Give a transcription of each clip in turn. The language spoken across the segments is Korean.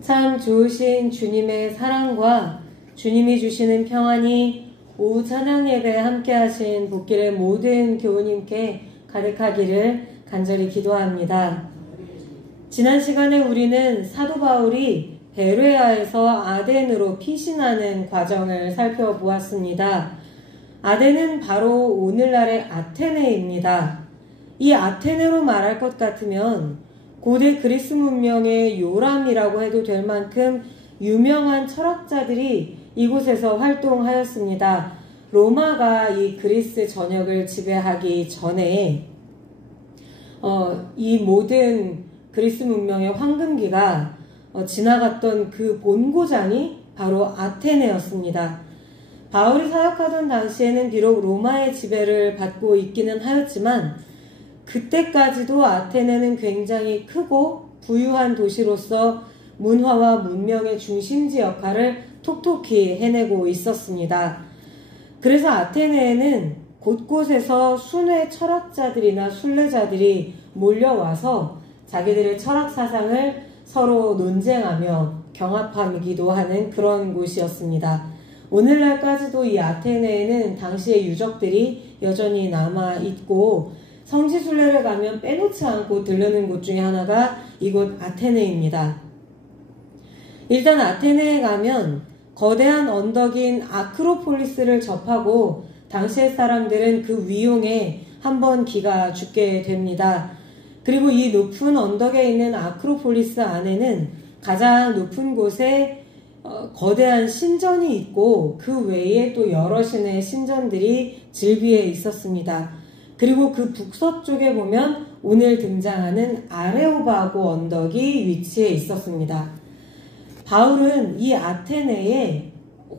참 좋으신 주님의 사랑과 주님이 주시는 평안이 오후 찬양 예배에 함께 하신 복길의 모든 교우님께 가득하기를 간절히 기도합니다. 지난 시간에 우리는 사도 바울이 베레아에서 아덴으로 피신하는 과정을 살펴보았습니다. 아덴은 바로 오늘날의 아테네입니다. 이 아테네로 말할 것 같으면 고대 그리스 문명의 요람이라고 해도 될 만큼 유명한 철학자들이 이곳에서 활동하였습니다. 로마가 이 그리스 전역을 지배하기 전에 이 모든 그리스 문명의 황금기가 지나갔던 그 본고장이 바로 아테네였습니다. 바울이 사역하던 당시에는 비록 로마의 지배를 받고 있기는 하였지만 그때까지도 아테네는 굉장히 크고 부유한 도시로서 문화와 문명의 중심지 역할을 톡톡히 해내고 있었습니다. 그래서 아테네에는 곳곳에서 순회 철학자들이나 순례자들이 몰려와서 자기들의 철학 사상을 서로 논쟁하며 경합하기도 하는 그런 곳이었습니다. 오늘날까지도 이 아테네에는 당시의 유적들이 여전히 남아있고 성지순례를 가면 빼놓지 않고 들르는 곳 중에 하나가 이곳 아테네입니다. 일단 아테네에 가면 거대한 언덕인 아크로폴리스를 접하고 당시의 사람들은 그 위용에 한번 기가 죽게 됩니다. 그리고 이 높은 언덕에 있는 아크로폴리스 안에는 가장 높은 곳에 거대한 신전이 있고 그 외에 또 여럿의 신전들이 즐비해 있었습니다. 그리고 그 북서쪽에 보면 오늘 등장하는 아레오바고 언덕이 위치해 있었습니다. 바울은 이 아테네에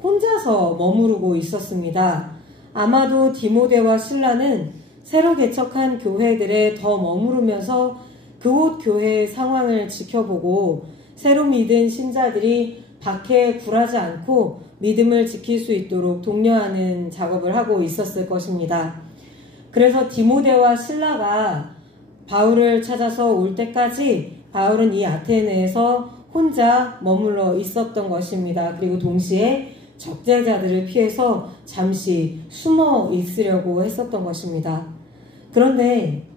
혼자서 머무르고 있었습니다. 아마도 디모데와 실라는 새로 개척한 교회들에 더 머무르면서 그곳 교회의 상황을 지켜보고 새로 믿은 신자들이 박해에 굴하지 않고 믿음을 지킬 수 있도록 독려하는 작업을 하고 있었을 것입니다. 그래서 디모데와 실라가 바울을 찾아서 올 때까지 바울은 이 아테네에서 혼자 머물러 있었던 것입니다. 그리고 동시에 적대자들을 피해서 잠시 숨어 있으려고 했었던 것입니다. 그런데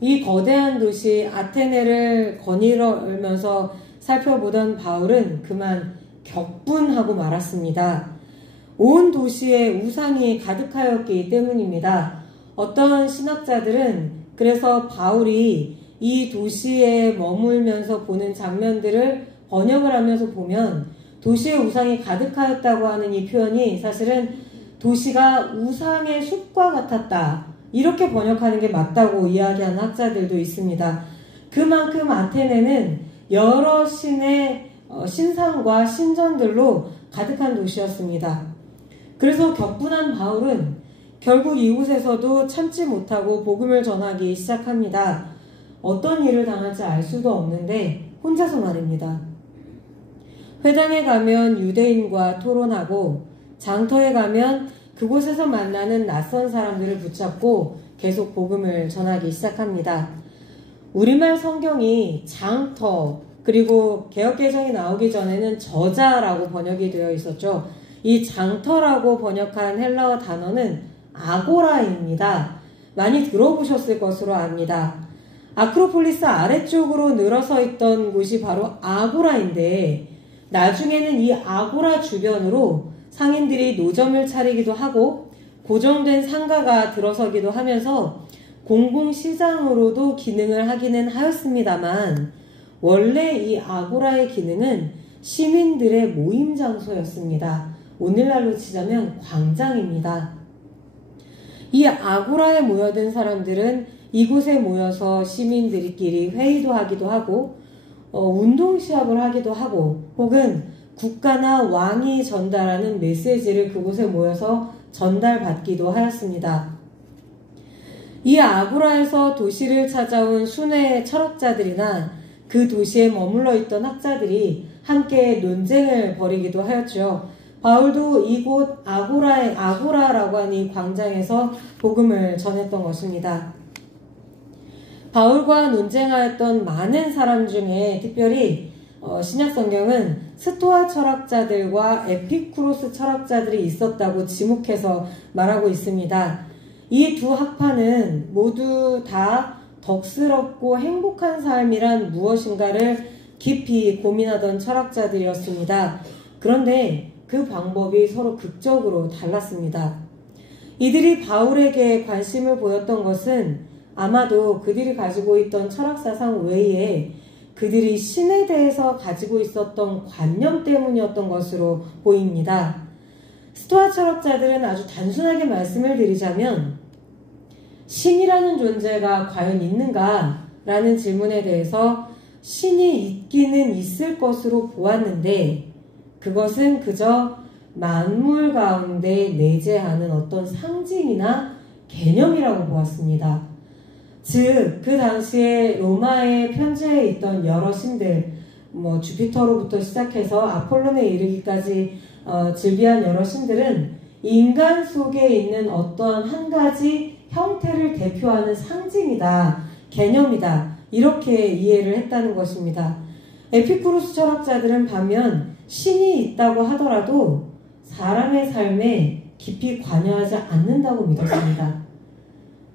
이 거대한 도시 아테네를 거닐면서 살펴보던 바울은 그만 격분하고 말았습니다. 온 도시에 우상이 가득하였기 때문입니다. 어떤 신학자들은 그래서 바울이 이 도시에 머물면서 보는 장면들을 번역을 하면서 보면 도시에 우상이 가득하였다고 하는 이 표현이 사실은 도시가 우상의 숲과 같았다. 이렇게 번역하는 게 맞다고 이야기하는 학자들도 있습니다. 그만큼 아테네는 여러 신의 신상과 신전들로 가득한 도시였습니다. 그래서 격분한 바울은 결국 이곳에서도 참지 못하고 복음을 전하기 시작합니다. 어떤 일을 당할지 알 수도 없는데 혼자서 말입니다. 회당에 가면 유대인과 토론하고 장터에 가면 그곳에서 만나는 낯선 사람들을 붙잡고 계속 복음을 전하기 시작합니다. 우리말 성경이 장터 그리고 개역개정이 나오기 전에는 저자라고 번역이 되어 있었죠. 이 장터라고 번역한 헬라어 단어는 아고라입니다. 많이 들어보셨을 것으로 압니다. 아크로폴리스 아래쪽으로 늘어서 있던 곳이 바로 아고라인데 나중에는 이 아고라 주변으로 상인들이 노점을 차리기도 하고 고정된 상가가 들어서기도 하면서 공공시장으로도 기능을 하기는 하였습니다만 원래 이 아고라의 기능은 시민들의 모임 장소였습니다. 오늘날로 치자면 광장입니다. 이 아고라에 모여든 사람들은 이곳에 모여서 시민들끼리 회의도 하기도 하고 운동시합을 하기도 하고 혹은 국가나 왕이 전달하는 메시지를 그곳에 모여서 전달받기도 하였습니다. 이 아고라에서 도시를 찾아온 순회 철학자들이나 그 도시에 머물러 있던 학자들이 함께 논쟁을 벌이기도 하였죠. 바울도 이곳 아고라라고 하는 이 광장에서 복음을 전했던 것입니다. 바울과 논쟁하였던 많은 사람 중에 특별히 신약 성경은 스토아 철학자들과 에피쿠로스 철학자들이 있었다고 지목해서 말하고 있습니다. 이 두 학파는 모두 다 덕스럽고 행복한 삶이란 무엇인가를 깊이 고민하던 철학자들이었습니다. 그런데 그 방법이 서로 극적으로 달랐습니다. 이들이 바울에게 관심을 보였던 것은 아마도 그들이 가지고 있던 철학사상 외에 그들이 신에 대해서 가지고 있었던 관념 때문이었던 것으로 보입니다. 스토아 철학자들은 아주 단순하게 말씀을 드리자면 신이라는 존재가 과연 있는가? 라는 질문에 대해서 신이 있기는 있을 것으로 보았는데 그것은 그저 만물 가운데 내재하는 어떤 상징이나 개념이라고 보았습니다. 즉, 그 당시에 로마의 편지에 있던 여러 신들, 주피터로부터 시작해서 아폴론에 이르기까지 즐비한 여러 신들은 인간 속에 있는 어떠한 한 가지 형태를 대표하는 상징이다, 개념이다, 이렇게 이해를 했다는 것입니다. 에피쿠로스 철학자들은 반면 신이 있다고 하더라도 사람의 삶에 깊이 관여하지 않는다고 믿었습니다.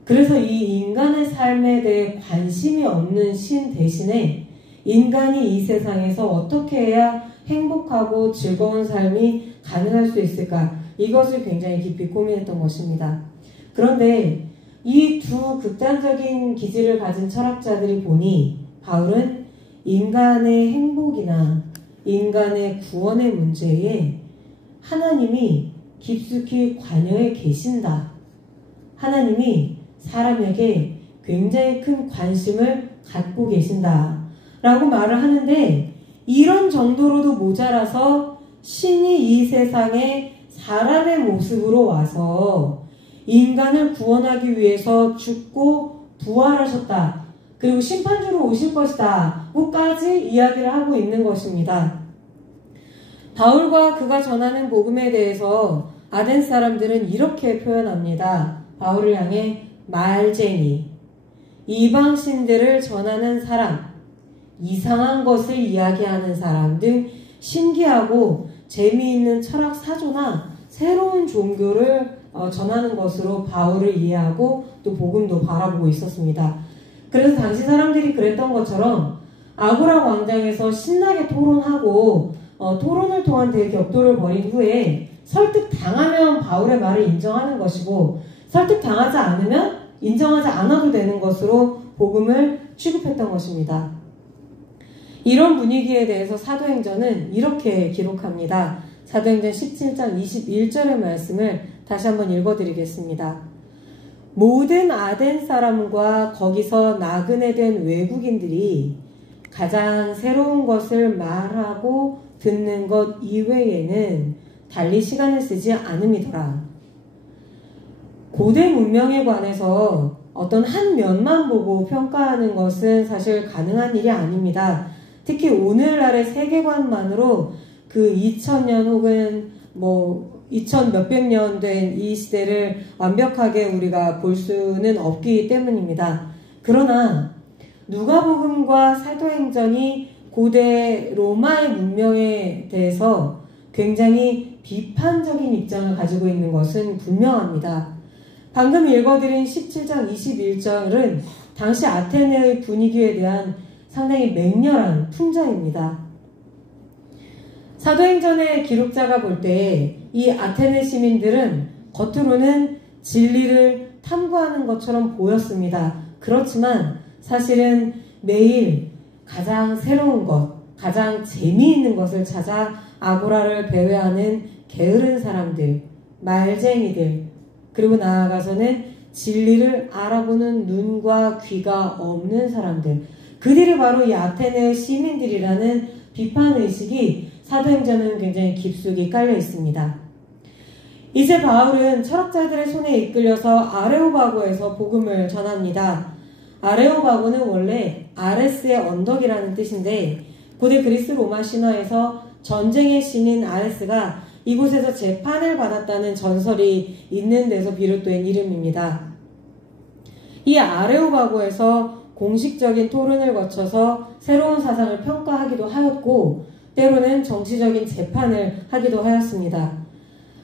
그래서 이 인간의 삶에 대해 관심이 없는 신 대신에 인간이 이 세상에서 어떻게 해야 행복하고 즐거운 삶이 가능할 수 있을까? 이것을 굉장히 깊이 고민했던 것입니다. 그런데 이 두 극단적인 기질을 가진 철학자들이 보니 바울은 인간의 행복이나 인간의 구원의 문제에 하나님이 깊숙이 관여해 계신다. 하나님이 사람에게 굉장히 큰 관심을 갖고 계신다. 라고 말을 하는데 이런 정도로도 모자라서 신이 이 세상에 사람의 모습으로 와서 인간을 구원하기 위해서 죽고 부활하셨다. 그리고 심판주로 오실 것이다. 까지 이야기를 하고 있는 것입니다. 바울과 그가 전하는 복음에 대해서 아덴 사람들은 이렇게 표현합니다. 바울을 향해 말쟁이, 이방신들을 전하는 사람, 이상한 것을 이야기하는 사람 등 신기하고 재미있는 철학 사조나 새로운 종교를 전하는 것으로 바울을 이해하고 또 복음도 바라보고 있었습니다. 그래서 당시 사람들이 그랬던 것처럼 아고라 광장에서 신나게 토론하고 토론을 통한 대격돌을 벌인 후에 설득당하면 바울의 말을 인정하는 것이고 설득당하지 않으면 인정하지 않아도 되는 것으로 복음을 취급했던 것입니다. 이런 분위기에 대해서 사도행전은 이렇게 기록합니다. 사도행전 17장 21절의 말씀을 다시 한번 읽어드리겠습니다. 모든 아덴 사람과 거기서 나그네 된 외국인들이 가장 새로운 것을 말하고 듣는 것 이외에는 달리 시간을 쓰지 않음이더라. 고대 문명에 관해서 어떤 한 면만 보고 평가하는 것은 사실 가능한 일이 아닙니다. 특히 오늘날의 세계관만으로 그 2000년 혹은 2000 몇백 년 된 이 시대를 완벽하게 우리가 볼 수는 없기 때문입니다. 그러나 누가복음과 사도행전이 고대 로마의 문명에 대해서 굉장히 비판적인 입장을 가지고 있는 것은 분명합니다. 방금 읽어드린 17장 21절은 당시 아테네의 분위기에 대한 상당히 맹렬한 풍자입니다. 사도행전의 기록자가 볼 때 이 아테네 시민들은 겉으로는 진리를 탐구하는 것처럼 보였습니다. 그렇지만 사실은 매일 가장 새로운 것, 가장 재미있는 것을 찾아 아고라를 배회하는 게으른 사람들, 말쟁이들, 그리고 나아가서는 진리를 알아보는 눈과 귀가 없는 사람들, 그들이 바로 이 아테네 시민들이라는 비판의식이 사도행전은 굉장히 깊숙이 깔려 있습니다. 이제 바울은 철학자들의 손에 이끌려서 아레오바고에서 복음을 전합니다. 아레오바고는 원래 아레스의 언덕이라는 뜻인데 고대 그리스 로마 신화에서 전쟁의 신인 아레스가 이곳에서 재판을 받았다는 전설이 있는 데서 비롯된 이름입니다. 이 아레오바고에서 공식적인 토론을 거쳐서 새로운 사상을 평가하기도 하였고 때로는 정치적인 재판을 하기도 하였습니다.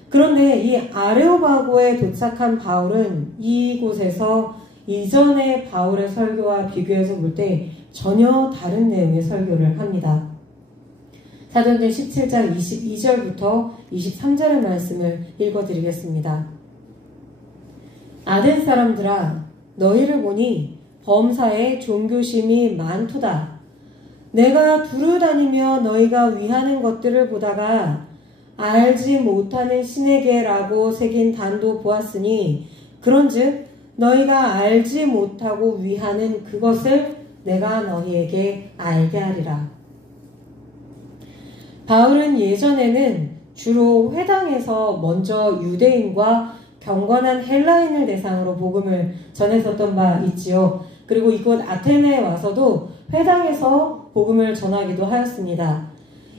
그런데 이 아레오바고에 도착한 바울은 이곳에서 이전의 바울의 설교와 비교해서 볼 때 전혀 다른 내용의 설교를 합니다. 사도행전 17장 22절부터 23절의 말씀을 읽어드리겠습니다. 아덴 사람들아, 너희를 보니 범사에 종교심이 많도다. 내가 두루 다니며 너희가 위하는 것들을 보다가 알지 못하는 신에게라고 새긴 단도 보았으니 그런즉 너희가 알지 못하고 위하는 그것을 내가 너희에게 알게 하리라. 바울은 예전에는 주로 회당에서 먼저 유대인과 경건한 헬라인을 대상으로 복음을 전했었던 바 있지요. 그리고 이곳 아테네에 와서도 회당에서 복음을 전하기도 하였습니다.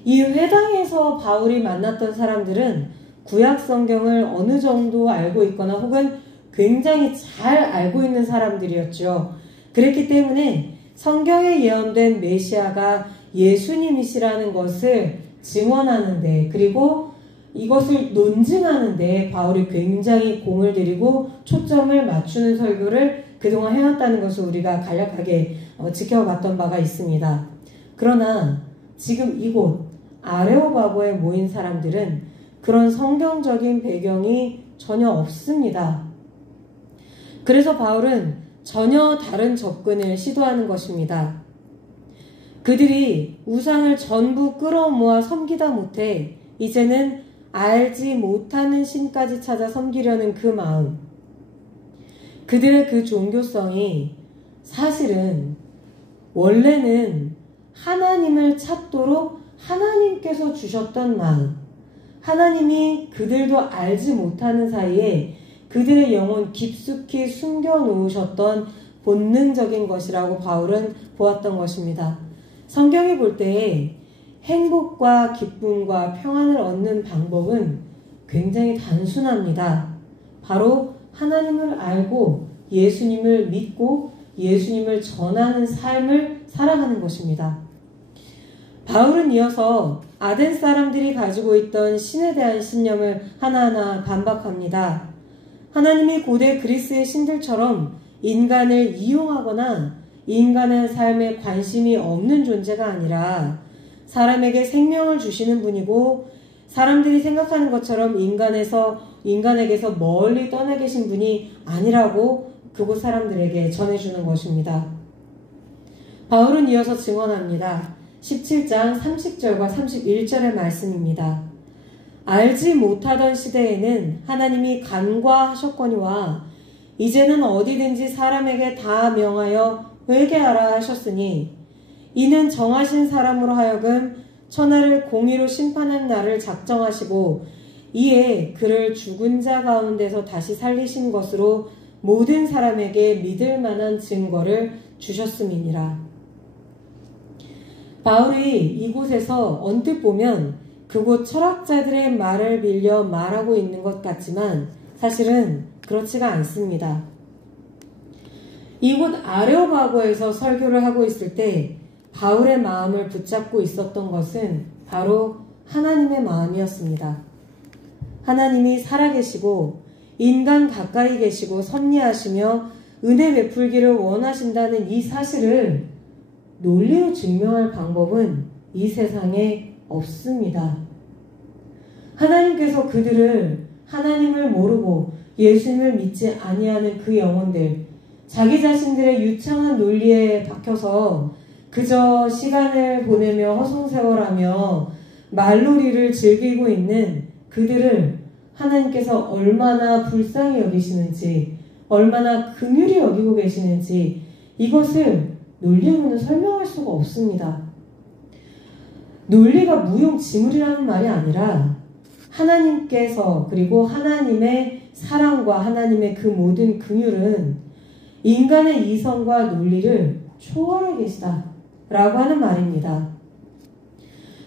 이 회당에서 바울이 만났던 사람들은 구약 성경을 어느 정도 알고 있거나 혹은 굉장히 잘 알고 있는 사람들이었죠. 그랬기 때문에 성경에 예언된 메시아가 예수님이시라는 것을 증언하는데 그리고 이것을 논증하는데 바울이 굉장히 공을 들이고 초점을 맞추는 설교를 그동안 해왔다는 것을 우리가 간략하게 지켜봤던 바가 있습니다. 그러나 지금 이곳 아레오바고에 모인 사람들은 그런 성경적인 배경이 전혀 없습니다. 그래서 바울은 전혀 다른 접근을 시도하는 것입니다. 그들이 우상을 전부 끌어모아 섬기다 못해 이제는 알지 못하는 신까지 찾아 섬기려는 그 마음, 그들의 그 종교성이 사실은 원래는 하나님을 찾도록 하나님께서 주셨던 마음, 하나님이 그들도 알지 못하는 사이에 그들의 영혼 깊숙이 숨겨놓으셨던 본능적인 것이라고 바울은 보았던 것입니다. 성경이 볼 때에 행복과 기쁨과 평안을 얻는 방법은 굉장히 단순합니다. 바로 하나님을 알고 예수님을 믿고 예수님을 전하는 삶을 살아가는 것입니다. 바울은 이어서 아덴 사람들이 가지고 있던 신에 대한 신념을 하나하나 반박합니다. 하나님이 고대 그리스의 신들처럼 인간을 이용하거나 인간의 삶에 관심이 없는 존재가 아니라 사람에게 생명을 주시는 분이고 사람들이 생각하는 것처럼 인간에게서 멀리 떠나 계신 분이 아니라고 그곳 사람들에게 전해주는 것입니다. 바울은 이어서 증언합니다. 17장 30절과 31절의 말씀입니다. 알지 못하던 시대에는 하나님이 간과하셨거니와 이제는 어디든지 사람에게 다 명하여 회개하라 하셨으니 이는 정하신 사람으로 하여금 천하를 공의로 심판한 날을 작정하시고 이에 그를 죽은 자 가운데서 다시 살리신 것으로 모든 사람에게 믿을 만한 증거를 주셨음이니라. 바울이 이곳에서 언뜻 보면 그곳 철학자들의 말을 빌려 말하고 있는 것 같지만 사실은 그렇지가 않습니다. 이곳 아레오바고에서 설교를 하고 있을 때 바울의 마음을 붙잡고 있었던 것은 바로 하나님의 마음이었습니다. 하나님이 살아계시고 인간 가까이 계시고 섭리하시며 은혜 베풀기를 원하신다는 이 사실을 논리로 증명할 방법은 이 세상에 없습니다. 하나님께서 그들을 하나님을 모르고 예수님을 믿지 아니하는 그 영혼들, 자기 자신들의 유창한 논리에 박혀서 그저 시간을 보내며 허송세월하며 말놀이를 즐기고 있는 그들을 하나님께서 얼마나 불쌍히 여기시는지, 얼마나 긍휼히 여기고 계시는지 이것을 논리로는 설명할 수가 없습니다. 논리가 무용지물이라는 말이 아니라 하나님께서 그리고 하나님의 사랑과 하나님의 그 모든 긍휼은 인간의 이성과 논리를 초월해 계시다라고 하는 말입니다.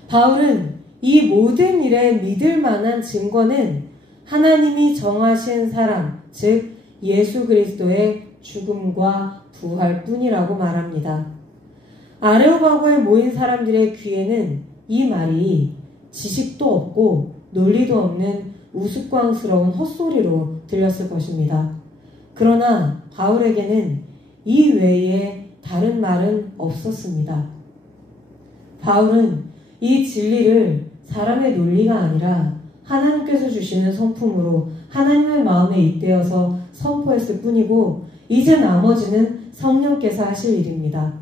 바울은 이 모든 일에 믿을 만한 증거는 하나님이 정하신 사람, 즉 예수 그리스도의 죽음과 부활뿐이라고 말합니다. 아레오바고에 모인 사람들의 귀에는 이 말이 지식도 없고 논리도 없는 우스꽝스러운 헛소리로 들렸을 것입니다. 그러나 바울에게는 이 외에 다른 말은 없었습니다. 바울은 이 진리를 사람의 논리가 아니라 하나님께서 주시는 성품으로 하나님의 마음에 잇대어서 선포했을 뿐이고 이제 나머지는 성령께서 하실 일입니다.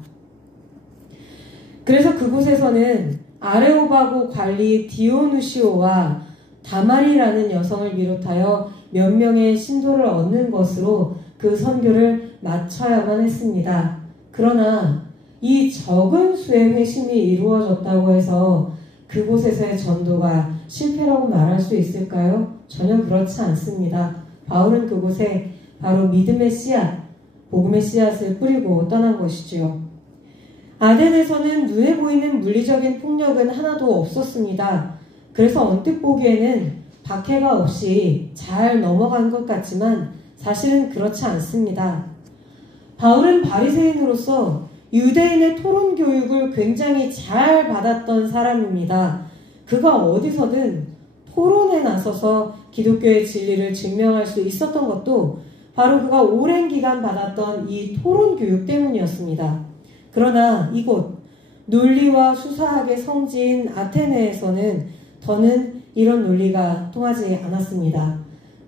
그래서 그곳에서는 아레오바고 관리 디오누시오와 다말이라는 여성을 비롯하여 몇 명의 신도를 얻는 것으로 그 선교를 마쳐야만 했습니다. 그러나 이 적은 수의 회심이 이루어졌다고 해서 그곳에서의 전도가 실패라고 말할 수 있을까요? 전혀 그렇지 않습니다. 바울은 그곳에 바로 믿음의 씨앗, 복음의 씨앗을 뿌리고 떠난 것이지요. 아덴에서는 눈에 보이는 물리적인 폭력은 하나도 없었습니다. 그래서 언뜻 보기에는 박해가 없이 잘 넘어간 것 같지만 사실은 그렇지 않습니다. 바울은 바리새인으로서 유대인의 토론 교육을 굉장히 잘 받았던 사람입니다. 그가 어디서든 토론에 나서서 기독교의 진리를 증명할 수 있었던 것도 바로 그가 오랜 기간 받았던 이 토론 교육 때문이었습니다. 그러나 이곳 논리와 수사학의 성지인 아테네에서는 더는 이런 논리가 통하지 않았습니다.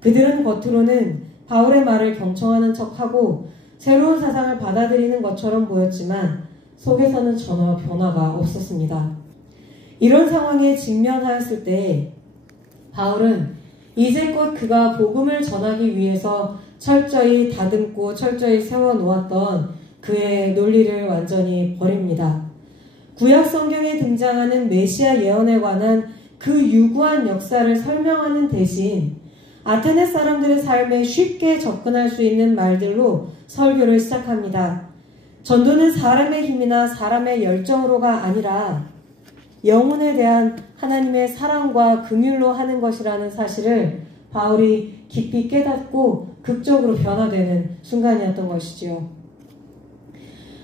그들은 겉으로는 바울의 말을 경청하는 척하고 새로운 사상을 받아들이는 것처럼 보였지만 속에서는 전혀 변화가 없었습니다. 이런 상황에 직면하였을 때 바울은 이제껏 그가 복음을 전하기 위해서 철저히 다듬고 철저히 세워놓았던 그의 논리를 완전히 버립니다. 구약 성경에 등장하는 메시아 예언에 관한 그 유구한 역사를 설명하는 대신 아테네 사람들의 삶에 쉽게 접근할 수 있는 말들로 설교를 시작합니다. 전도는 사람의 힘이나 사람의 열정으로가 아니라 영혼에 대한 하나님의 사랑과 긍휼로 하는 것이라는 사실을 바울이 깊이 깨닫고 극적으로 변화되는 순간이었던 것이지요.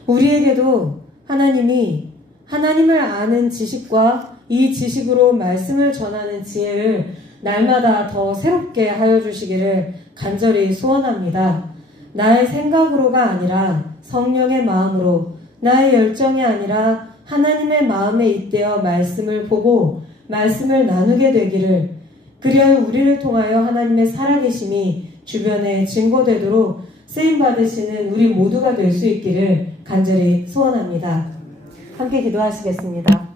우리에게도 하나님이 하나님을 아는 지식과 이 지식으로 말씀을 전하는 지혜를 날마다 더 새롭게 하여 주시기를 간절히 소원합니다. 나의 생각으로가 아니라 성령의 마음으로, 나의 열정이 아니라 하나님의 마음에 잇대어 말씀을 보고 말씀을 나누게 되기를, 그리하여 우리를 통하여 하나님의 살아계심이 주변에 증거되도록 쓰임받으시는 우리 모두가 될 수 있기를 간절히 소원합니다. 함께 기도하시겠습니다.